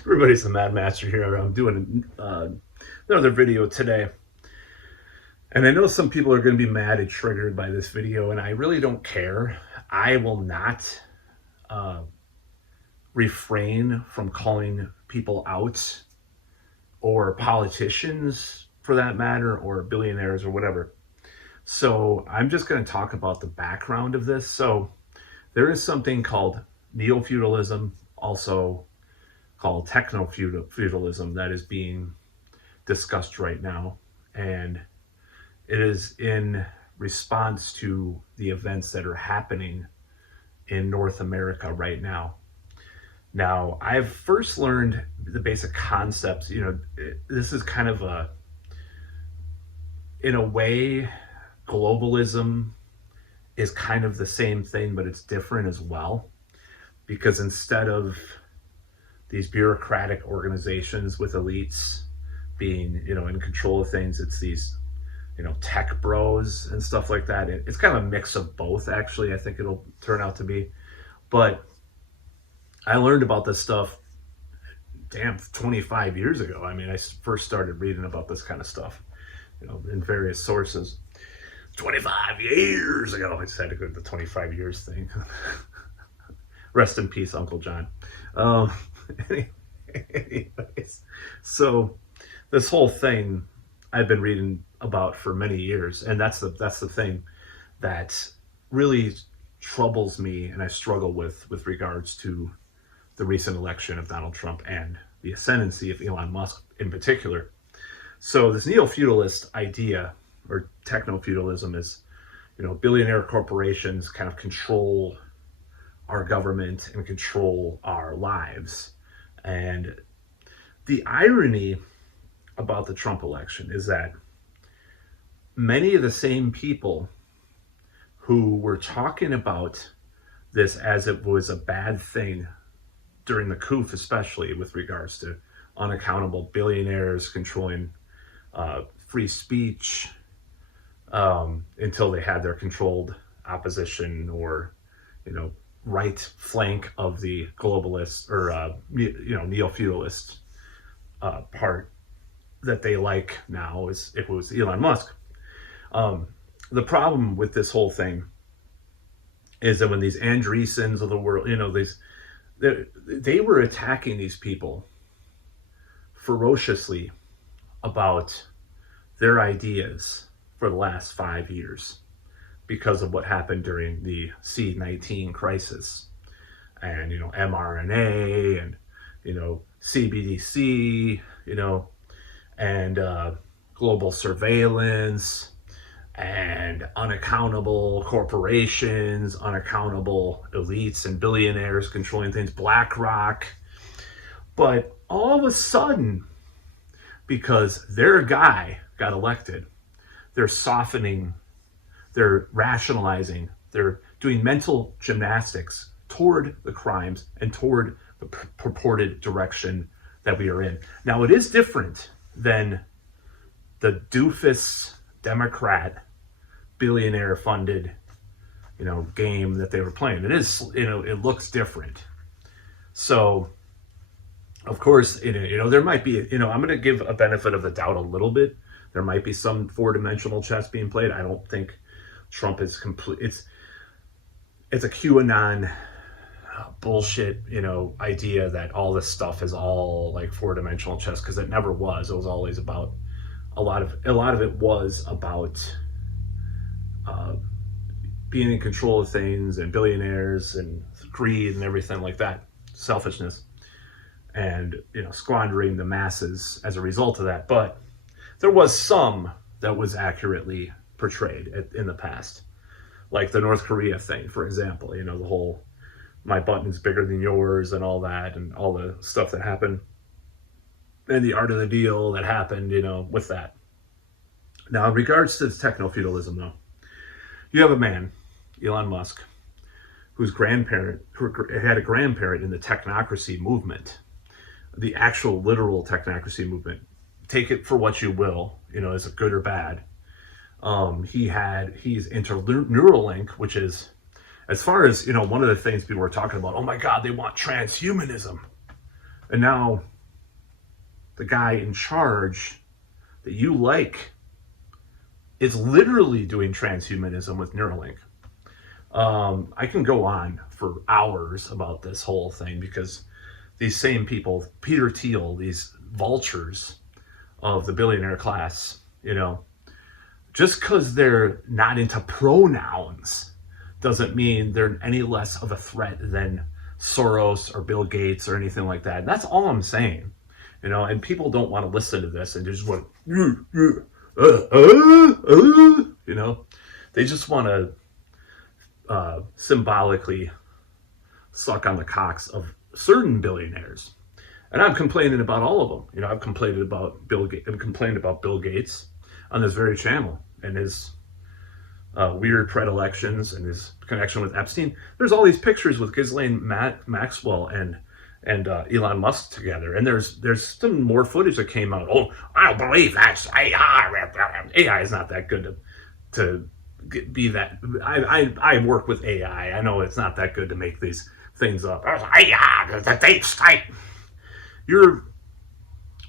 Everybody's the Mad Master here. I'm doing another video today. And I know some people are going to be mad and triggered by this video, and I really don't care. I will not uh, refrain from calling people out, or politicians for that matter, or billionaires or whatever. So I'm just going to talk about the background of this. So there is something called neo-feudalism, also called techno-feudalism, that is being discussed right now. And it is in response to the events that are happening in North America right now. Now, I've first learned the basic concepts. This is kind of in a way, globalism is kind of the same thing, but it's different as well. Because instead of these bureaucratic organizations with elites being, in control of things, it's these, tech bros and stuff like that. It's kind of a mix of both, actually, I think it'll turn out to be. But I learned about this stuff, 25 years ago. I mean, I first started reading about this kind of stuff, in various sources. 25 years ago. I just had to go to the 25 years thing. Rest in peace, Uncle John. Anyways, so this whole thing I've been reading about for many years, and that's the thing that really troubles me and I struggle with regards to the recent election of Donald Trump and the ascendancy of Elon Musk in particular. So this neo-feudalist idea, or techno-feudalism, is, billionaire corporations kind of control our government and control our lives. And the irony about the Trump election is that many of the same people who were talking about this as it was a bad thing during the coup, especially with regards to unaccountable billionaires controlling free speech, until they had their controlled opposition, or, right flank of the globalist, or neo-feudalist part that they like now, is if it was Elon Musk. The problem with this whole thing is that when these Andreessens of the world, they were attacking these people ferociously about their ideas for the last 5 years, because of what happened during the C-19 crisis, and mRNA, and CBDC, and global surveillance, and unaccountable corporations, unaccountable elites and billionaires controlling things, BlackRock. But all of a sudden, because their guy got elected, they're softening, they're rationalizing, they're doing mental gymnastics toward the crimes and toward the purported direction that we are in. Now, it is different than the doofus Democrat billionaire funded, game that they were playing. It is, it looks different. So, of course, there might be, I'm going to give a benefit of the doubt a little bit. There might be some four-dimensional chess being played. I don't think Trump is complete. It's a QAnon bullshit, idea that all this stuff is all like four-dimensional chess, because it never was. It was always about a lot of it was about being in control of things, and billionaires, and greed, and everything like that, selfishness, and squandering the masses as a result of that. But there was some that was accurately portrayed in the past, like the North Korea thing, for example. The whole "my button's bigger than yours" and all that, and all the stuff that happened, and the art of the deal that happened, with that. Now, in regards to techno-feudalism, though, you have a man, Elon Musk, who had a grandparent in the technocracy movement, the actual literal technocracy movement. Take it for what you will, is it good or bad? He's into Neuralink, which is, as far as, one of the things people were talking about, oh my God, they want transhumanism. And now the guy in charge that you like is literally doing transhumanism with Neuralink. I can go on for hours about this whole thing because these same people, Peter Thiel, these vultures of the billionaire class, just because they're not into pronouns doesn't mean they're any less of a threat than Soros or Bill Gates or anything like that. That's all I'm saying, and people don't want to listen to this and just want, they just want to symbolically suck on the cocks of certain billionaires. And I'm complaining about all of them. I've complained about Bill Gates on this very channel and his weird predilections and his connection with Epstein. There's all these pictures with Ghislaine Maxwell and Elon Musk together, and there's some more footage that came out. Oh, I don't believe that's AI. AI is not that good to be that. I work with AI. I know it's not that good to make these things up. AI, the deep state. You're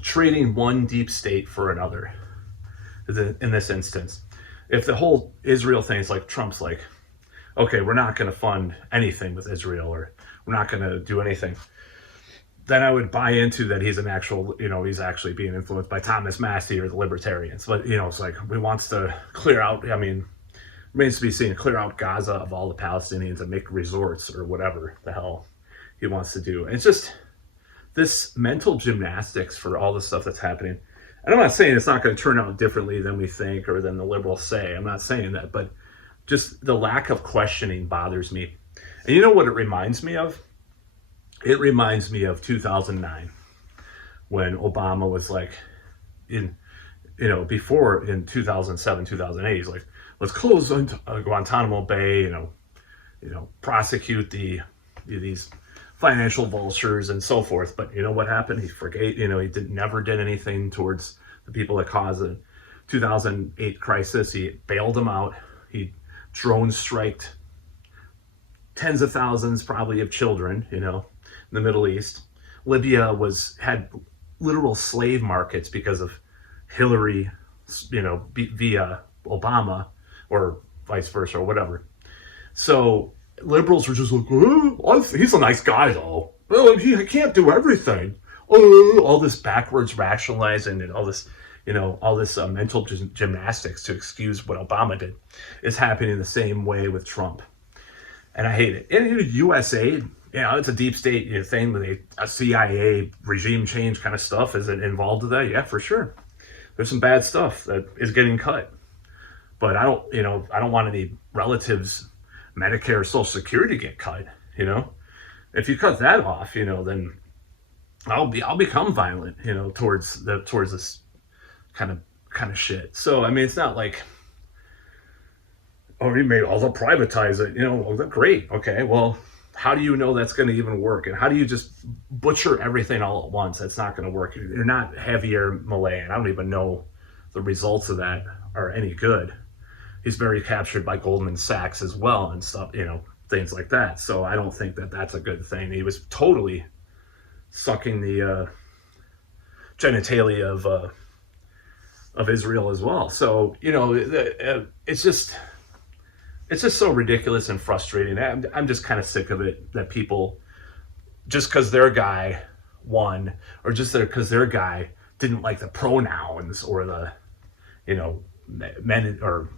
trading one deep state for another in this instance. If the whole Israel thing is like Trump's like, okay, we're not going to fund anything with Israel, or we're not going to do anything, then I would buy into that he's an actual, he's actually being influenced by Thomas Massey or the libertarians. But, it's like he wants to clear out, remains to be seen, clear out Gaza of all the Palestinians and make resorts or whatever the hell he wants to do. And it's just this mental gymnastics for all the stuff that's happening. And I'm not saying it's not going to turn out differently than we think or than the liberals say. I'm not saying that, but just the lack of questioning bothers me. And you know what it reminds me of? It reminds me of 2009 when Obama was like before in 2007, 2008, he's like, let's close Guantanamo Bay, prosecute these financial vultures and so forth. But you know what happened? He forgave, he never did anything towards the people that caused the 2008 crisis. He bailed them out. He drone striked tens of thousands probably of children, in the Middle East. Libya had literal slave markets because of Hillary, via Obama or vice versa or whatever. So liberals were just like, oh, he's a nice guy though. Well, he can't do everything. Oh, all this backwards rationalizing and all this, mental gymnastics to excuse what Obama did is happening the same way with Trump. And I hate it. And USA, it's a deep state thing with a CIA regime change kind of stuff. Is it involved with that? Yeah, for sure. There's some bad stuff that is getting cut. But I don't want any relatives, Medicare, Social Security get cut. If you cut that off, then I'll become violent, towards this kind of shit. So it's not like, oh, they'll privatize it. Well, great. Okay, well, how do you know that's going to even work? And how do you just butcher everything all at once? That's not going to work. You're not Javier Milei, and I don't even know the results of that are any good. He's very captured by Goldman Sachs as well and stuff, things like that. So I don't think that that's a good thing. He was totally sucking the genitalia of Israel as well. So, it's just so ridiculous and frustrating. I'm just kind of sick of it that people, just because their guy won, or just because their guy didn't like the pronouns or the, men or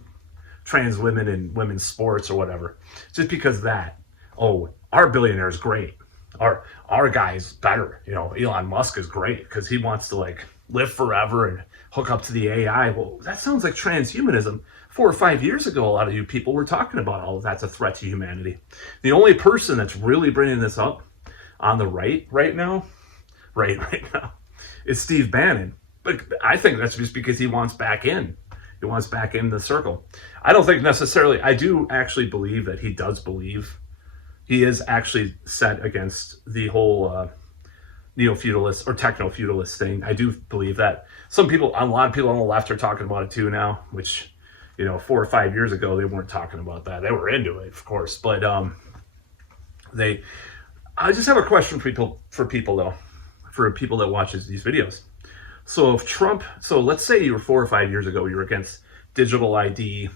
trans women in women's sports or whatever, just because that, oh, our billionaire is great. Our guy's better. Elon Musk is great because he wants to live forever and hook up to the AI. Well, that sounds like transhumanism. 4 or 5 years ago, a lot of you people were talking about all of that's a threat to humanity. The only person that's really bringing this up on the right now, is Steve Bannon. But I think that's just because he wants back in. He wants back in the circle. I don't think necessarily, I do actually believe that he does believe. He is actually set against the whole neo-feudalist or techno-feudalist thing. I do believe that. A lot of people on the left are talking about it too now, which, 4 or 5 years ago, they weren't talking about that. They were into it, of course. But I just have a question for people though, for people that watch these videos. So if Trump, so let's say you were 4 or 5 years ago, you were against digital ID,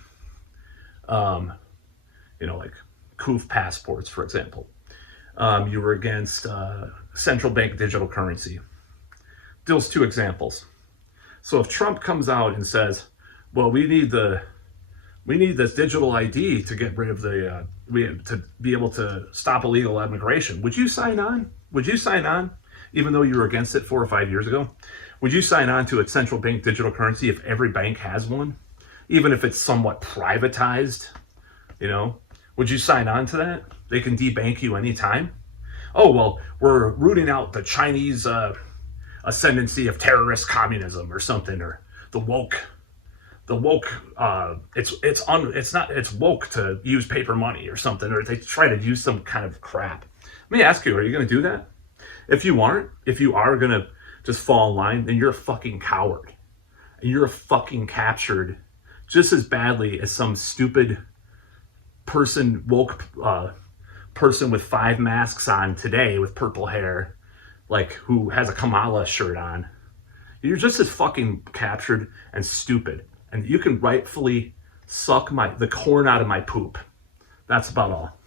like COOF passports, for example. You were against central bank digital currency. Those two examples. So if Trump comes out and says, well, we need this digital ID to get rid of to be able to stop illegal immigration, would you sign on? Would you sign on, even though you were against it 4 or 5 years ago? Would you sign on to a central bank digital currency if every bank has one, even if it's somewhat privatized? Would you sign on to that? They can debank you anytime. Oh, well, we're rooting out the Chinese ascendancy of terrorist communism or something, or the woke. It's woke to use paper money or something, or they try to use some kind of crap. Let me ask you, are you going to do that? If you are going to just fall in line, then you're a fucking coward. And you're fucking captured just as badly as some stupid woke person with 5 masks on today with purple hair, like who has a Kamala shirt on. You're just as fucking captured and stupid. And you can rightfully suck the corn out of my poop. That's about all.